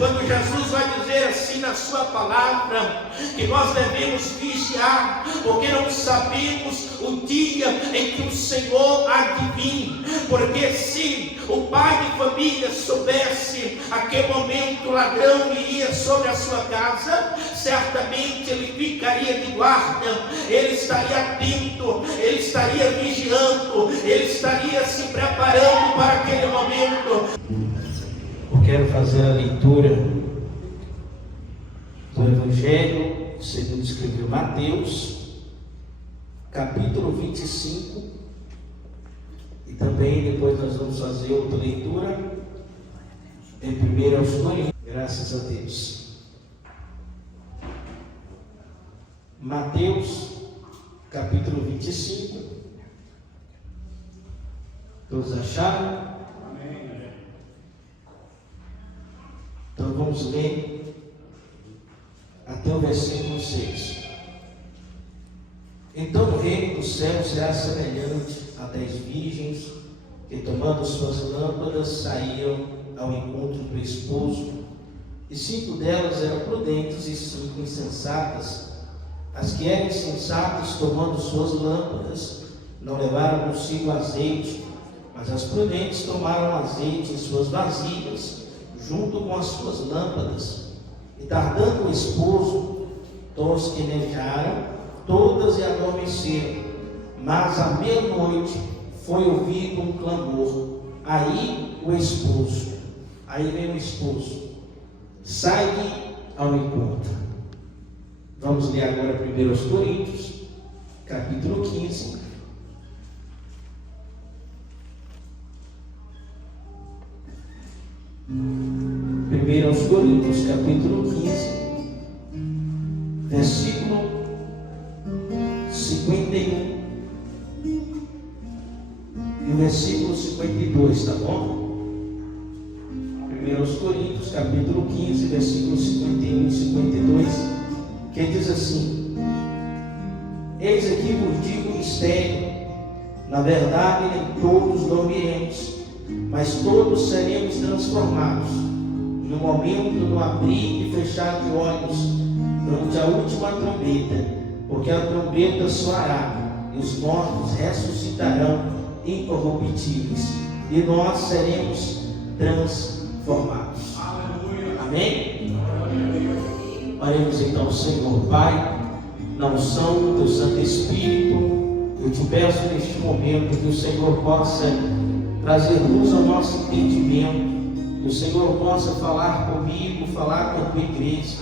Quando Jesus vai dizer assim na sua palavra, que nós devemos vigiar, porque não sabemos o dia em que o Senhor há de vir. Porque se o pai de família soubesse a que momento o ladrão iria sobre a sua casa, certamente ele ficaria de guarda, ele estaria atento, ele estaria vigiando, ele estaria se preparando para aquele momento. Eu quero fazer a leitura do Evangelho segundo escreveu Mateus, capítulo 25, e também depois nós vamos fazer outra leitura em 1 Coríntios. Graças a Deus. Mateus, capítulo 25. Todos acharam? Então vamos ler até o versículo 6. Então o reino dos céus será semelhante a 10 virgens que, tomando suas lâmpadas, saíram ao encontro do esposo, e 5 delas eram prudentes e 5 insensatas. As que eram insensatas, tomando suas lâmpadas, não levaram consigo azeite, mas as prudentes tomaram azeite em suas vasilhas, junto com as suas lâmpadas. E tardando o esposo, tosquenejaram todas e adormeceram. Mas à meia-noite foi ouvido um clamor. Aí o esposo, aí vem o esposo, sai ao encontro. Vamos ler agora 1 Coríntios, capítulo 15. Aos Coríntios, capítulo 15, versículo 51 e o versículo 52, tá bom? 1 Coríntios, capítulo 15, versículos 51 e 52, que diz assim: Eis aqui vos digo um mistério, na verdade nem todos dormiremos, mas todos seremos transformados, no momento do abrir e fechar de olhos, durante a última trombeta, porque a trombeta soará, e os mortos ressuscitarão incorruptíveis, e nós seremos transformados. Aleluia. Amém? Oremos então ao Senhor. Pai, na unção do Santo Espírito, eu te peço neste momento que o Senhor possa trazer luz ao nosso entendimento, que o Senhor possa falar comigo, falar com a tua igreja,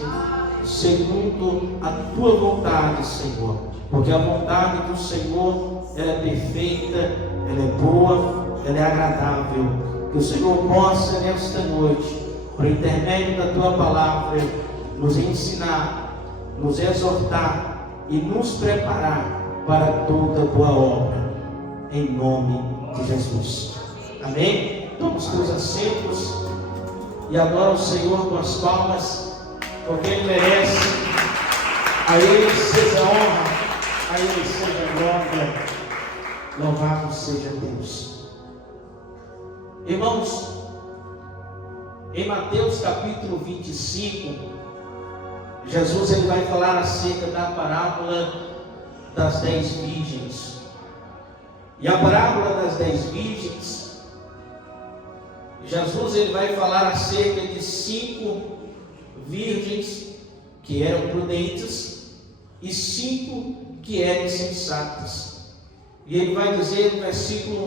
segundo a tua vontade, Senhor, porque a vontade do Senhor, ela é perfeita, ela é boa, ela é agradável. Que o Senhor possa nesta noite, por intermédio da tua palavra, nos ensinar, nos exortar e nos preparar para toda boa obra, em nome de Jesus. Amém? Toma os teus assentos e adora o Senhor com as palmas, porque Ele merece. A Ele seja honra, a Ele seja glória. Louvado seja Deus. Irmãos, em Mateus capítulo 25, Jesus ele vai falar acerca da parábola das 10 virgens. E a parábola das 10 virgens, Jesus ele vai falar acerca de 5 virgens que eram prudentes e 5 que eram insensatas. E ele vai dizer no versículo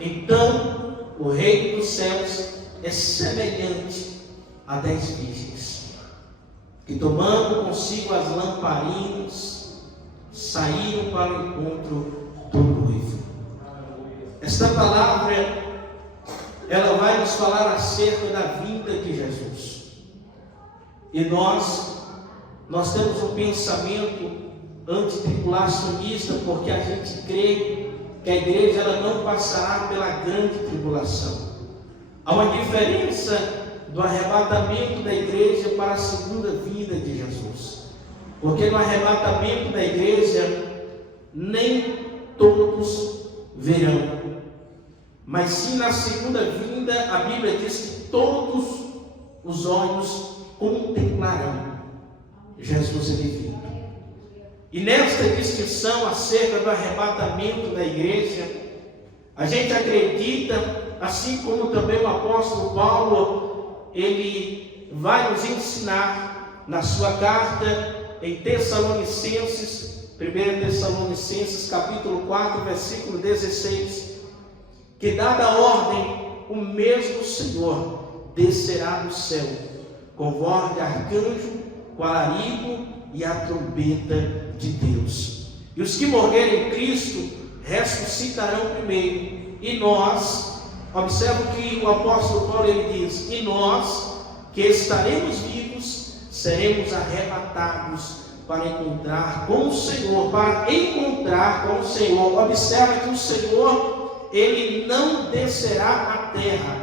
1: Então o reino dos céus é semelhante a 10 virgens, que tomando consigo as lamparinas, saíram para o encontro do noivo. Esta palavra ela vai nos falar acerca da vinda de Jesus. E nós temos um pensamento antitribulacionista, porque a gente crê que a igreja ela não passará pela grande tribulação. Há uma diferença do arrebatamento da igreja para a segunda vinda de Jesus, porque no arrebatamento da igreja nem todos verão, mas sim na segunda vinda a Bíblia diz que todos os olhos contemplarão Jesus ele vindo. E nesta distinção acerca do arrebatamento da igreja, a gente acredita, assim como também o apóstolo Paulo, ele vai nos ensinar na sua carta em Tessalonicenses, 1 Tessalonicenses capítulo 4, versículo 16, que dada a ordem, o mesmo Senhor descerá do céu, com voz de arcanjo, com alarido e a trombeta de Deus. E os que morrerem em Cristo ressuscitarão primeiro. E nós, observa o que o apóstolo Paulo ele diz, e nós que estaremos vivos, seremos arrebatados para encontrar com o Senhor, Observa que o Senhor, ele não descerá à terra,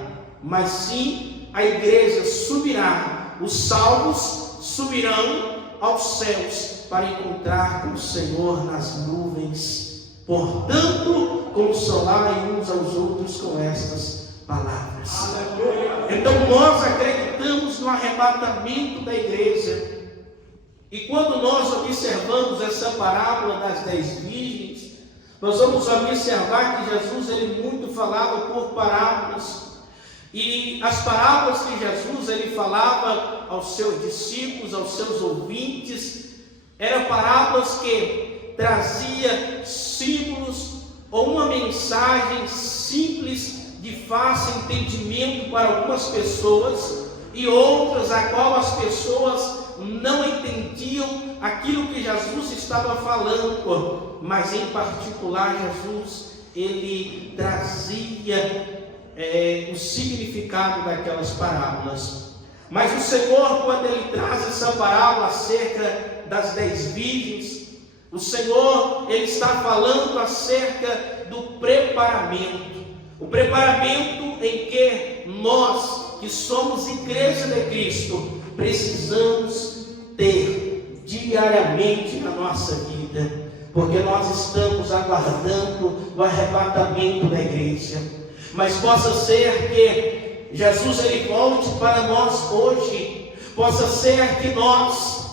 mas sim a igreja subirá, os salvos subirão aos céus para encontrar com o Senhor nas nuvens. Portanto, consolai uns aos outros com estas palavras. Então nós acreditamos no arrebatamento da igreja. E quando nós observamos essa parábola das 10 virgens, nós vamos observar que Jesus ele muito falava por parábolas. E as parábolas que Jesus ele falava aos seus discípulos, aos seus ouvintes, eram parábolas que trazia símbolos ou uma mensagem simples de fácil entendimento para algumas pessoas e outras a qual as pessoas não entendiam aquilo que Jesus estava falando, mas em particular Jesus ele trazia o significado daquelas parábolas. Mas o Senhor, quando ele traz essa parábola acerca das 10 virgens, o Senhor ele está falando acerca do preparamento, o preparamento em que nós que somos igreja de Cristo precisamos ter diariamente na nossa vida, porque nós estamos aguardando o arrebatamento da igreja. Mas possa ser que Jesus ele volte para nós hoje, possa ser que nós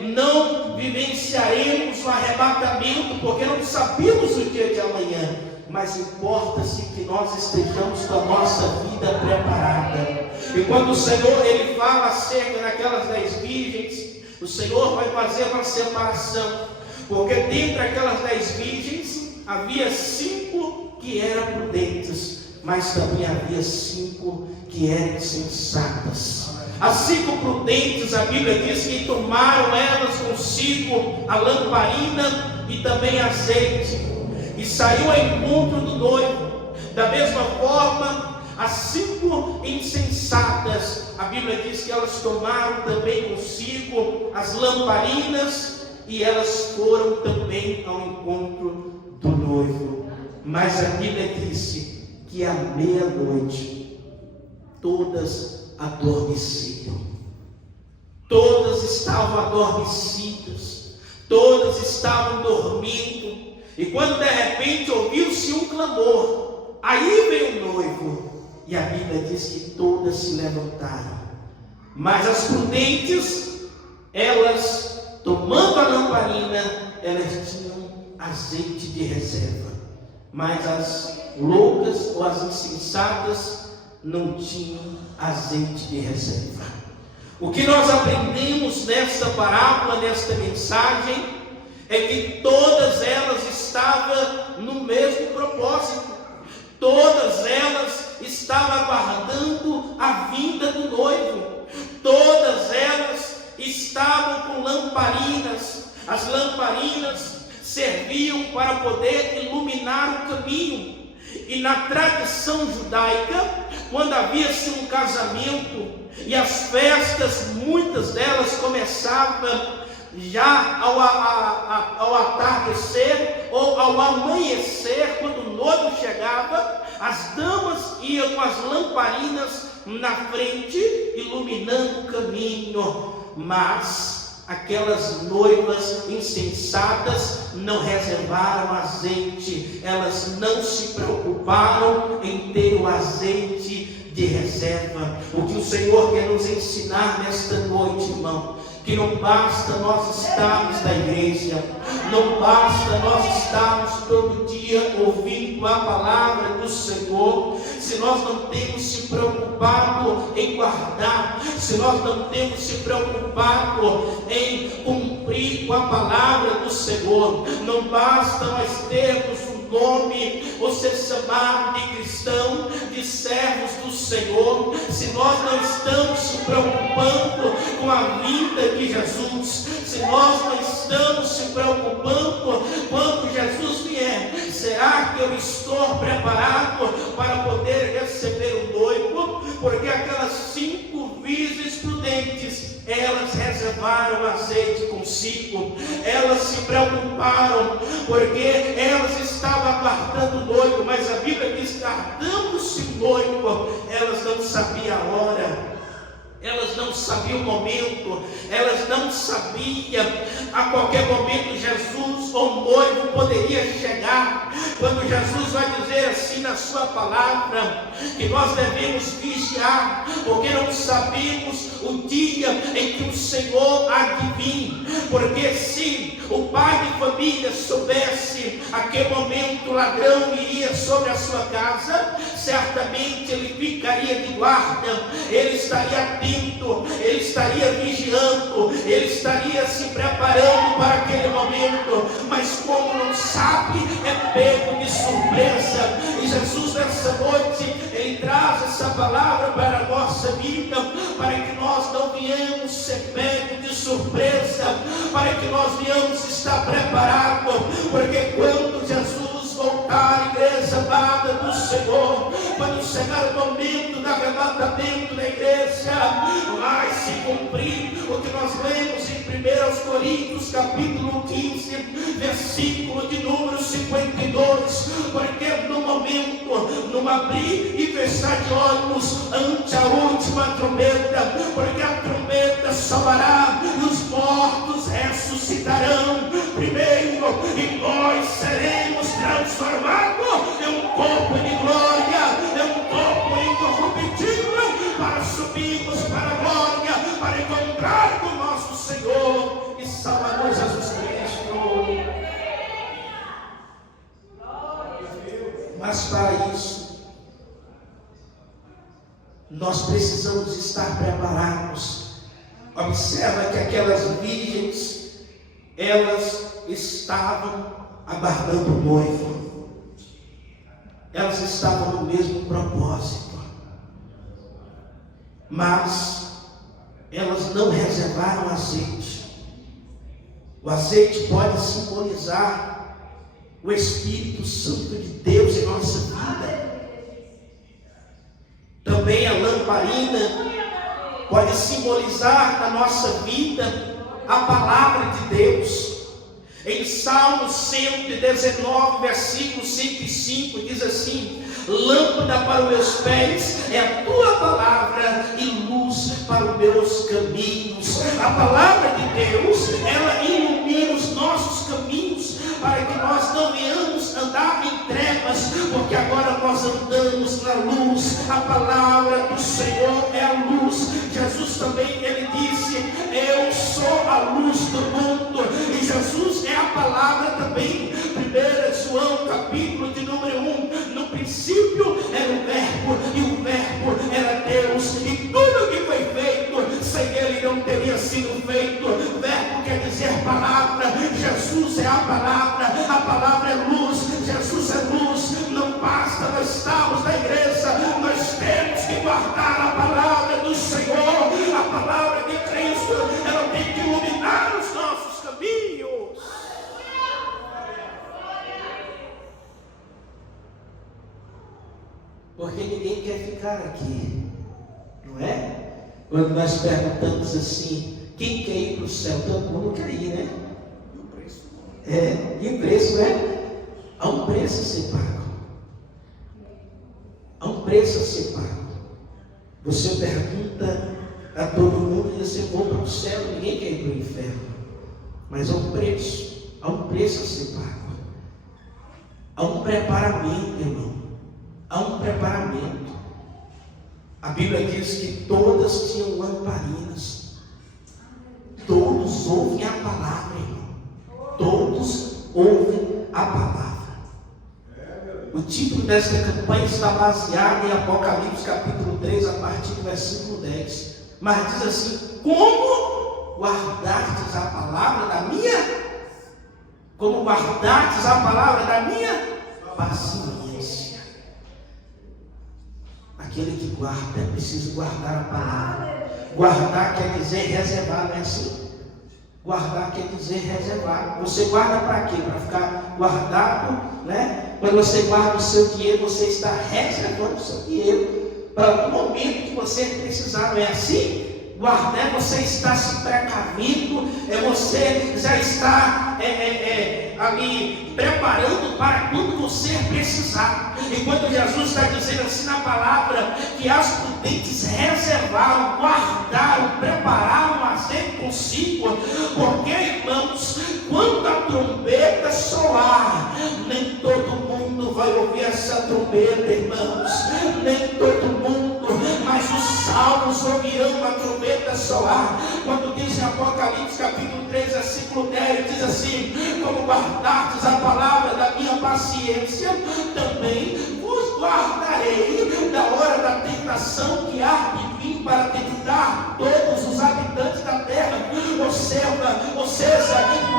não vivenciaremos o arrebatamento, porque não sabemos o dia de amanhã, mas importa-se que nós estejamos com a nossa vida preparada. E quando o Senhor ele fala acerca daquelas 10 virgens, o Senhor vai fazer uma separação, porque dentre aquelas 10 virgens havia 5 que eram prudentes, mas também havia 5 que eram sensatas. As 5 prudentes, a Bíblia diz que tomaram elas consigo a lamparina e também azeite, e saiu ao encontro do noivo. Da mesma forma, as 5 insensatas, a Bíblia diz que elas tomaram também consigo as lamparinas e elas foram também ao encontro do noivo. Mas a Bíblia disse que à meia-noite todas adormeciam. Todas estavam adormecidas, todas estavam dormindo. E quando de repente ouviu-se um clamor, aí veio o noivo. E a Bíblia diz que todas se levantaram. Mas as prudentes, elas tomando a lamparina, elas tinham azeite de reserva. Mas as loucas ou as insensatas não tinham azeite de reserva. O que nós aprendemos nesta parábola, nesta mensagem, é que todas elas estavam no mesmo propósito. Todas elas estavam aguardando a vinda do noivo. Todas elas estavam com lamparinas. As lamparinas serviam para poder iluminar o caminho. E na tradição judaica, quando havia-se um casamento e as festas, muitas delas começavam já ao atardecer ou ao amanhecer, quando o noivo chegava, as damas iam com as lamparinas na frente, iluminando o caminho. Mas aquelas noivas insensatas não reservaram azeite, elas não se preocuparam em ter o azeite de reserva. O que o Senhor quer nos ensinar nesta noite, irmão, que não basta nós estarmos na igreja, não basta nós estarmos todo dia ouvindo a palavra do Senhor, se nós não temos se preocupado em guardar, se nós não temos se preocupado em cumprir com a palavra do Senhor. Não basta nós termos um nome, ou ser chamado de cristão, de servos do Senhor, se nós não estamos se preocupando com a vinda de Jesus, se nós não estamos se preocupando quando Jesus vier. Será que eu estou preparado para poder receber o noivo? Porque aquelas 5 virgens prudentes, elas reservaram azeite consigo, elas se preocuparam, porque elas estavam aguardando o noivo, mas a Bíblia diz: tardando-se o noivo, elas não sabiam a hora, elas não sabiam o momento, elas não sabiam a qualquer momento Jesus, o noivo, poderia chegar. Quando Jesus vai dizer assim na sua palavra, que nós devemos vigiar, porque não sabemos o dia em que o Senhor há de vir. Porque se o pai de família soubesse a que momento o ladrão iria sobre a sua casa, certamente ele ficaria de guarda, ele estaria atento, ele estaria vigiando, ele estaria se preparando para aquele momento. Mas como não sabe, é pego de surpresa. E Jesus nessa noite, ele traz essa palavra para a nossa vida, para que nós não venhamos ser pegos de surpresa, para que nós venhamos estar preparados, porque quando Jesus voltar, igreja amada do Senhor, quando chegar o momento do arrebatamento da igreja, vai se cumprir o que nós lemos em 1 Coríntios capítulo 15, versículo de número 52, porque no momento, no abrir e fechar de olhos ante a última trombeta, porque a trombeta soará e os mortos ressuscitarão primeiro, e nós seremos transformados em um corpo de glória, em um corpo incorruptível, para subirmos para a glória, para encontrar com o nosso Senhor e Salvador Jesus Cristo. Mas para isso, nós precisamos estar preparados. Observa que aquelas virgens, elas estavam aguardando o noivo, elas estavam no mesmo propósito, mas elas não reservaram azeite. O azeite pode simbolizar o Espírito Santo de Deus em nossa vida. Também a lamparina pode simbolizar na nossa vida a palavra de Deus. Em Salmo 119, versículo 5 e 5, diz assim: lâmpada para os meus pés é a tua palavra e luz para os meus caminhos. A palavra de Deus, ela ilumina os nossos caminhos, para que nós não venhamos andar em trevas, porque agora nós andamos na luz. A palavra do Senhor é a luz. Jesus também, ele disse: eu sou a luz do mundo. E Jesus é a palavra também. 1 João capítulo de número 1, no princípio era o verbo, e o verbo era Deus, e tudo que foi feito, sem ele não teria sido feito. Verbo quer dizer palavra. Jesus é a palavra é luz, Jesus é luz. Não basta nós estarmos na igreja, nós temos que guardar a palavra do Senhor. A palavra de Cristo, ela tem que iluminar os nossos caminhos. Porque ninguém quer ficar aqui, não é? Quando nós perguntamos assim, quem quer ir para o céu? Todo mundo quer ir, né? E o preço? E o preço, né? Há um preço a ser pago. Há um preço a ser pago. Você pergunta a todo mundo e você for para o céu, ninguém quer ir para o inferno. Mas há um preço a ser pago. Há um preparamento, irmão. Há um preparamento. A Bíblia diz que todas tinham lamparinas. Todos ouvem a palavra, irmão. Todos ouvem a palavra. O título desta campanha está baseado em Apocalipse capítulo 3, a partir do versículo 10. Mas diz assim: como guardastes a palavra da minha? Como guardastes a palavra da minha paciência. Aquele que guarda é preciso guardar a palavra. Guardar quer dizer reservar, não é assim? Guardar quer dizer reservar. Você guarda para quê? Para ficar guardado, né? Quando você guarda o seu dinheiro, você está reservando o seu dinheiro para o momento que você precisar, não é assim? Guardar é você está se precavindo, é você já está ali preparando para quando você precisar. Enquanto Jesus está dizendo assim na palavra, que as prudentes reservaram, guardaram, prepararam o azeite consigo, porque, irmãos, quando a trombeta soar, nem todo mundo vai ouvir essa trombeta, irmãos, nem todo mundo, mas os salvos ouvirão a trombeta soar. Quando diz em Apocalipse capítulo 3, versículo 10, diz assim: como guardastes a palavra da minha paciência, também vos guardarei da hora da tentação que há de vir para tentar todos os habitantes da terra. Ou seja,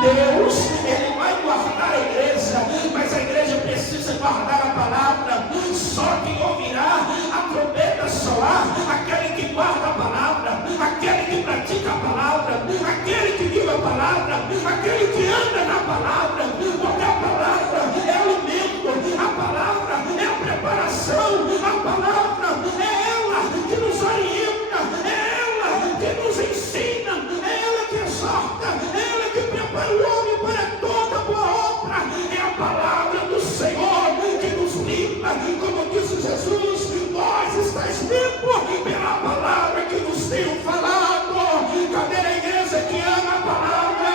Deus, Ele vai guardar a igreja, mas a igreja precisa guardar a palavra. Só quem ouvirá a trombeta soar, aquele que guarda a palavra, aquele que pratica a palavra, aquele que vive a palavra, aquele que anda na palavra, porque a palavra é alimento, a palavra é a preparação, a palavra é ela que nos orienta, é ela que nos ensina, é ela que exorta, é ela que prepara o homem para toda boa obra. É a palavra do Senhor que nos limpa, como disse Jesus: vós estáis limpos pela palavra que nos tenho falado. Cadê a igreja que ama a palavra?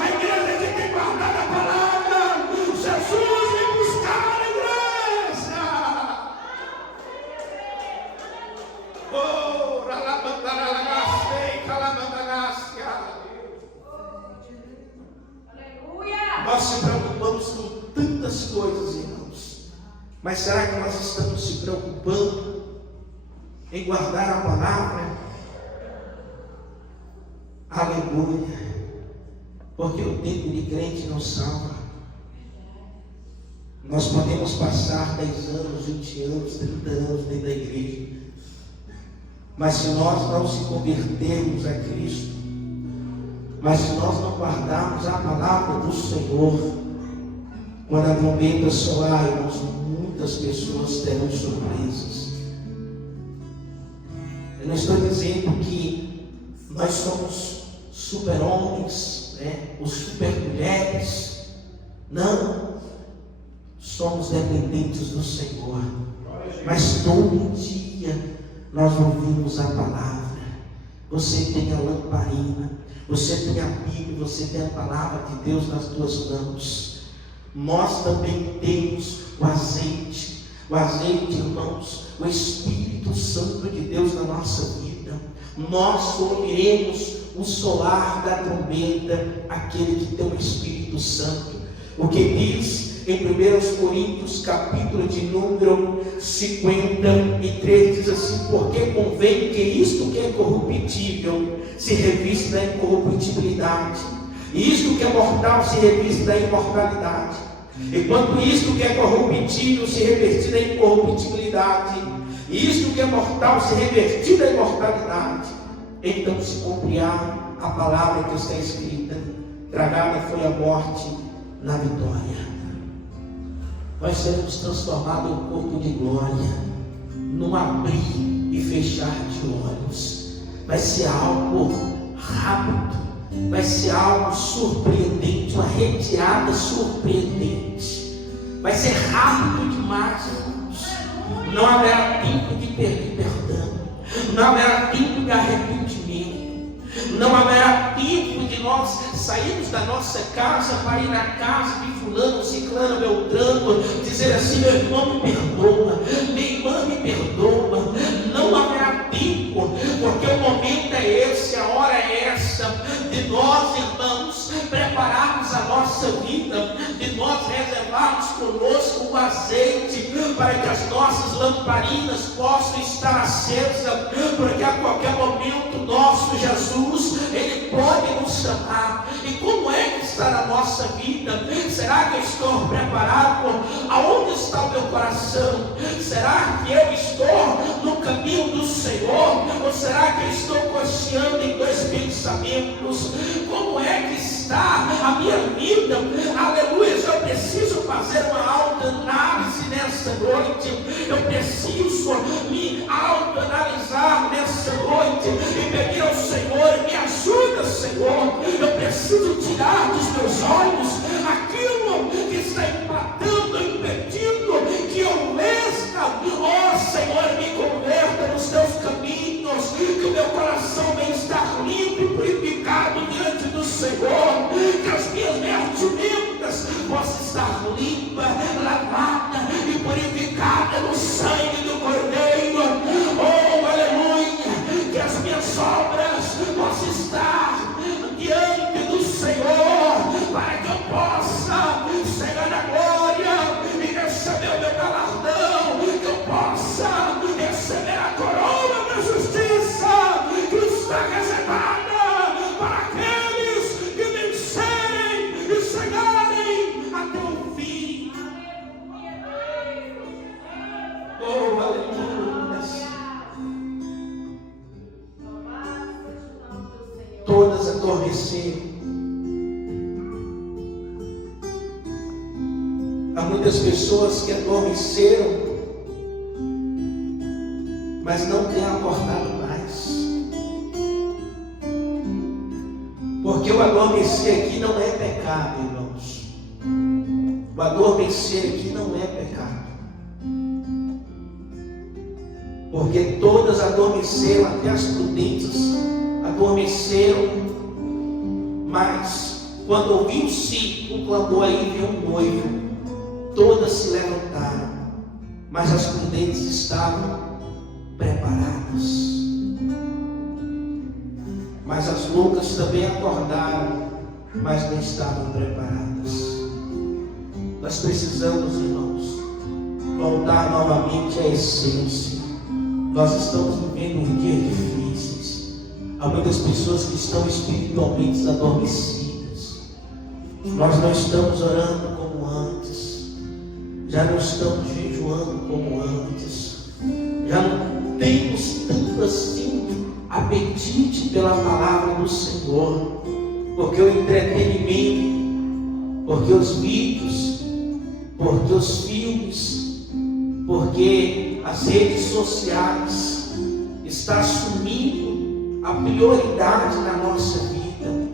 A igreja que tem guardado a palavra. Jesus vem buscar a igreja. Oh, nós se preocupamos com tantas coisas, irmãos, mas será que nós estamos se preocupando em guardar a palavra? Aleluia, porque o tempo de crente não salva. Nós podemos passar 10 anos, 20 anos, 30 anos dentro da igreja, mas se nós não se convertermos a Cristo, mas se nós não guardarmos a palavra do Senhor, quando a trombeta soar, irmãos, muitas pessoas terão surpresas. Eu não estou dizendo que nós somos super-homens, ou super-mulheres. Não, somos dependentes do Senhor, mas todo dia nós ouvimos a palavra. Você tem a lamparina, você tem a Bíblia, você tem a palavra de Deus nas tuas mãos. Nós também temos o azeite, irmãos, o Espírito Santo de Deus na nossa vida. Nós ouviremos o soar da trombeta, aquele que tem o Espírito Santo. O que diz em 1 Coríntios capítulo de número 53, diz assim: porque convém que isto que é corruptível se revista da incorruptibilidade, e isto que é mortal se revista da imortalidade. Enquanto isto que é corruptível se revestir da incorruptibilidade, e isto que é mortal se revestir da imortalidade, então se cumprirá a palavra que está escrita: tragada foi a morte na vitória. Nós seremos transformados em um corpo de glória, num abrir e fechar de olhos. Vai ser algo rápido, vai ser algo surpreendente, uma retirada surpreendente. Vai ser rápido demais, irmãos. Não haverá tempo de pedir perdão, não haverá tempo de arrependimento, não haverá tempo de nós sairmos da nossa casa para ir na casa de fulano, ciclano, beltrano, dizer assim: meu irmão me perdoa, minha irmã me perdoa. Não haverá conosco o azeite para que as nossas lamparinas possam estar acesas, porque a qualquer momento nosso Jesus, Ele pode nos chamar. E como é que está na nossa vida? Será que eu estou preparado? Aonde está o meu coração? Será que eu estou no caminho do Senhor? Ou será que eu estou cocheando em dois pensamentos? Como é que está a minha vida? Aleluia, eu preciso fazer uma autoanálise nessa noite. Eu preciso me autoanalisar nessa noite e pedir ao Senhor: me ajuda, Senhor. Eu preciso tirar dos meus olhos aquilo que está empatando, impedindo que eu mesma, ó Senhor, me converta nos teus caminhos, que o meu coração venha estar limpo e purificado diante do Senhor, que as minhas vestimentas possam estar limpas, lavadas e purificadas no sangue do Cordeiro. Oh, aleluia! Que as minhas obras possam estar diante do Senhor, para que eu possa chegar na glória e receber o meu galardão, que eu possa receber a coroa da justiça que está reservada para aqueles que vencerem e chegarem até o fim. Oh, aleluia! Todas adormeceram. Há muitas pessoas que adormeceram, mas não têm acordado mais. Porque o adormecer aqui não é pecado, irmãos. O adormecer aqui não é pecado. Porque todas adormeceram, até as prudentes adormeceram, mas quando ouviu-se o clamor, aí veio um noivo. Todas se levantaram, mas as prudentes estavam preparadas. Mas as loucas também acordaram, mas não estavam preparadas. Nós precisamos, irmãos, voltar novamente à essência. Nós estamos vivendo dias difíceis. Há muitas pessoas que estão espiritualmente adormecidas. Nós não estamos orando como antes. Já não estamos jejuando como antes. Já não temos tanto assim apetite pela palavra do Senhor. Porque o entretenimento, porque os vídeos, porque os filmes, porque as redes sociais está assumindo a prioridade na nossa vida.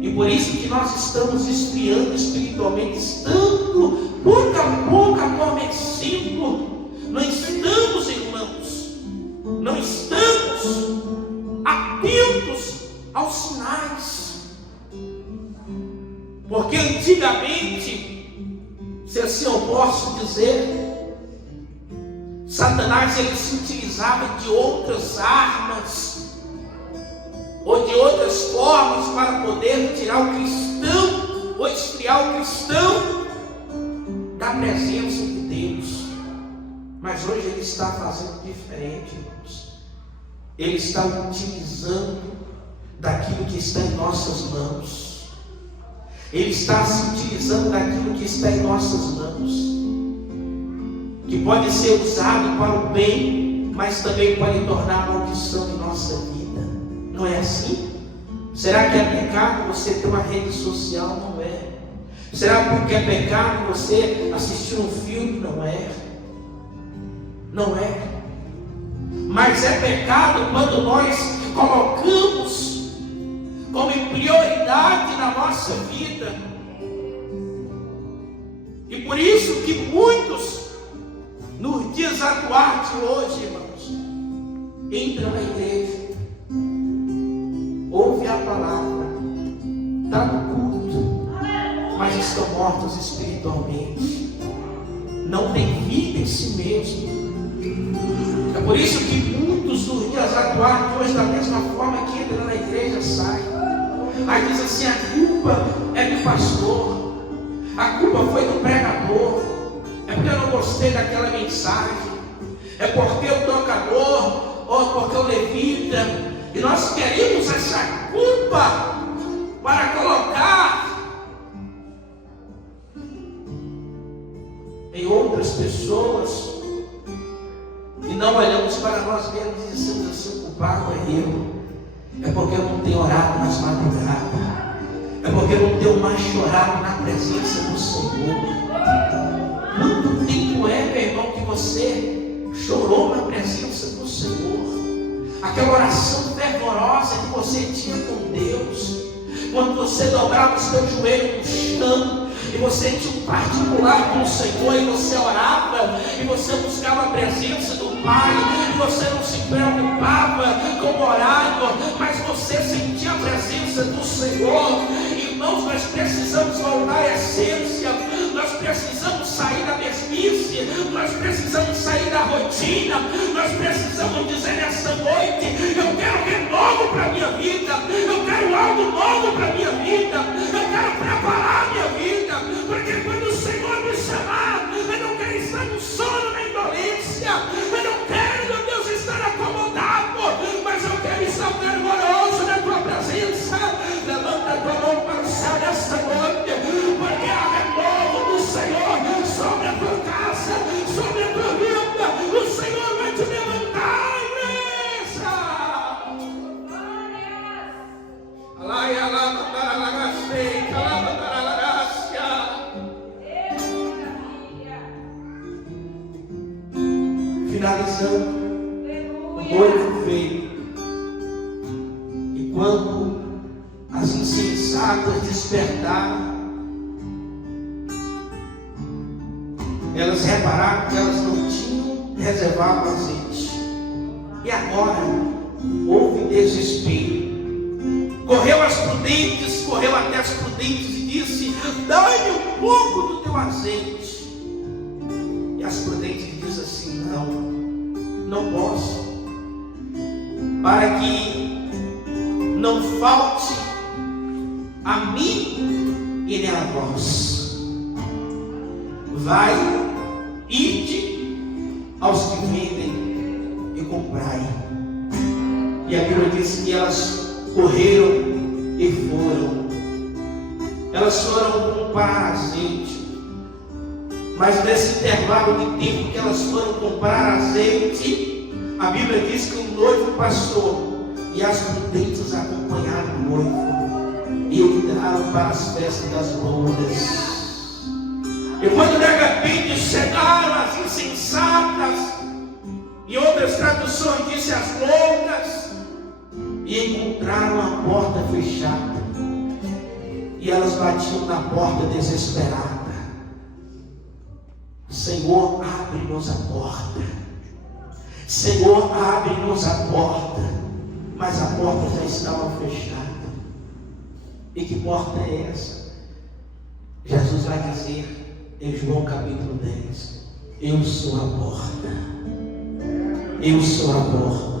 E por isso que nós estamos esfriando espiritualmente, estando pouco a pouco adormecidos. Não estamos, irmãos, não estamos atentos aos sinais. Porque antigamente, se assim eu posso dizer, Satanás ele se utilizava de outras armas ou de outras formas para poder tirar o cristão ou esfriar o cristão da presença de Deus. Mas hoje ele está fazendo diferente, irmãos. Ele está utilizando daquilo que está em nossas mãos. Ele está se utilizando daquilo que está em nossas mãos, que pode ser usado para o bem, mas também pode tornar maldição em nossa vida. Não é assim? Será que é pecado você ter uma rede social? Não é. Será porque é pecado você assistir um filme? Não é. Não é. Mas é pecado quando nós colocamos como prioridade na nossa vida. E por isso que muitos, nos dias atuais de hoje, irmãos, entram na igreja, ouvem a palavra, está no culto, mas estão mortos espiritualmente, não têm vida em si mesmo. É por isso que muitos nos dias atuais de hoje, da mesma forma que entram na igreja, saem. Aí diz assim: a culpa é do pastor, a culpa foi do pregador, gostei daquela mensagem, é porque o tocador, ou porque o levita, e nós queremos essa culpa para colocar em outras pessoas, e não olhamos para nós mesmos e dizemos assim: o culpado é eu. É porque eu não tenho orado mais madrugada. É porque eu não tenho mais chorado na presença do Senhor. Quanto tempo é, meu irmão, que você chorou na presença do Senhor? Aquela oração fervorosa que você tinha com Deus, quando você dobrava os seus joelhos no chão, e você tinha um particular com o Senhor, e você orava, e você buscava a presença do Pai, e você não se preocupava com o horário, mas você sentia a presença do Senhor. Irmãos, nós precisamos voltar à essência, nós precisamos sair da mesmice, nós precisamos sair da rotina, nós precisamos dizer nessa noite: eu quero renovo para a minha vida, eu quero algo novo para a minha vida, eu quero preparar a minha vida, porque quando o Senhor me chamar, eu não quero estar no sono nem dolência, eu não quero, meu Deus, estar acomodado, mas eu quero estar fervoroso na tua presença. Levanta a tua mão para o céu nesta noite, porque há renovo do Senhor sobre a tua casa, sobre a tua vida. O Senhor vai te levantar, igreja. Finalizando, o noivo veio, e quando as insensatas despertaram, elas repararam que elas não tinham reservado azeite, e agora houve desespero. Correu até as prudentes e disse: dá-me um pouco do teu azeite. E as prudentes dizem assim: não posso, para que não falte a mim e nem a vós. Vai, ide aos que vendem e comprai. E a Bíblia diz que elas correram e foram. Elas foram comprar azeite. Mas nesse intervalo de tempo que elas foram comprar azeite, a Bíblia diz que o noivo passou, e as prudentes acompanharam o noivo e entraram para as festas das bodas. E quando de repente chegaram as insensatas, em outras traduções diz as loucas, e encontraram a porta fechada, e elas batiam na porta desesperadas: Senhor, abre-nos a porta. Senhor, abre-nos a porta. Mas a porta já estava fechada. E que porta é essa? Jesus vai dizer em João capítulo 10: eu sou a porta. Eu sou a porta.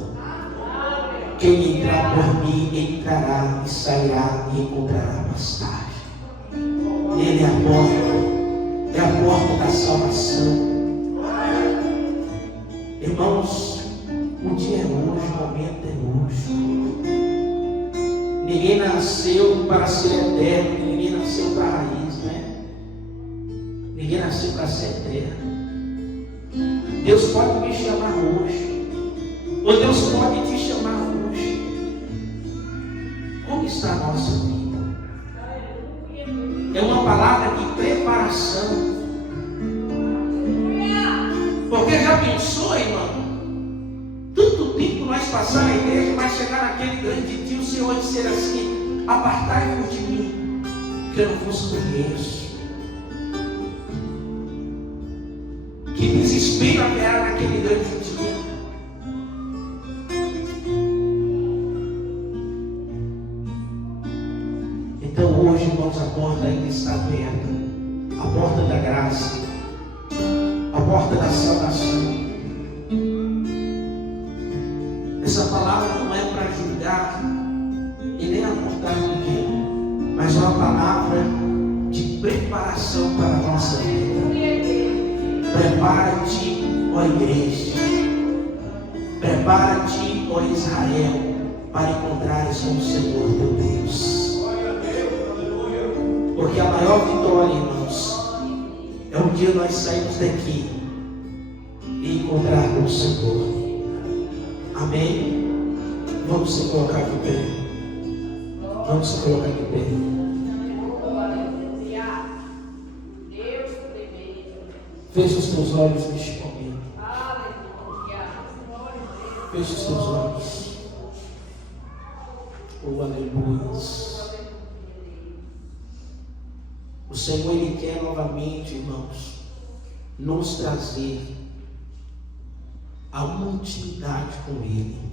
Quem entrar por mim entrará e sairá e encontrará pastagem. Ele é a porta, é a porta da salvação. Irmãos, o dia é hoje, o momento é hoje. Ninguém nasceu para ser eterno, ninguém nasceu para a raiz, né? Ninguém nasceu para ser eterno. Deus pode me chamar hoje, ou Deus pode te chamar hoje. Como está a nossa vida? É uma palavra de preparação. Porque já pensou, irmão? Tanto tempo nós passar na igreja, vai chegar naquele grande dia, o Senhor dizer assim: apartai-vos de mim, que eu não vos conheço. Que desespero haverá naquele grande dia. Então hoje, irmãos, a porta ainda está aberta, a porta da graça, a porta da salvação. Essa palavra não é para julgar e nem apontar ninguém, mas é uma palavra de preparação para a nossa vida. Prepara-te, ó igreja. Prepara-te, ó Israel, para encontrares com o Senhor teu Deus. Porque a maior vitória, irmãos, é um dia nós sairmos daqui e encontrar com o Senhor. Amém? Vamos se colocar de pé. Vamos se colocar de pé. Feche os teus olhos neste momento. Feche os teus olhos. Oh, aleluia. O Senhor, Ele quer novamente, irmãos, nos trazer a uma intimidade com Ele.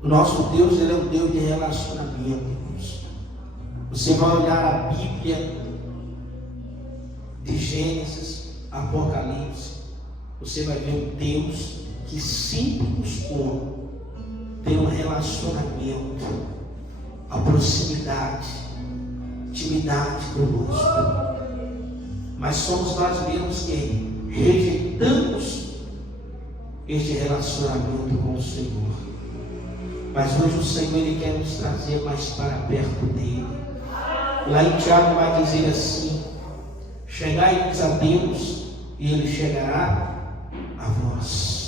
O nosso Deus, Ele é um Deus de relacionamento, irmãos. Você vai olhar a Bíblia de Gênesis, Apocalipse, você vai ver um Deus que sempre buscou ter um relacionamento, a proximidade, intimidade conosco. Mas somos nós mesmos que rejeitamos este relacionamento com o Senhor. Mas hoje o Senhor, Ele quer nos trazer mais para perto dEle. Lá em Tiago vai dizer assim: chegai-vos a Deus e Ele chegará a vós.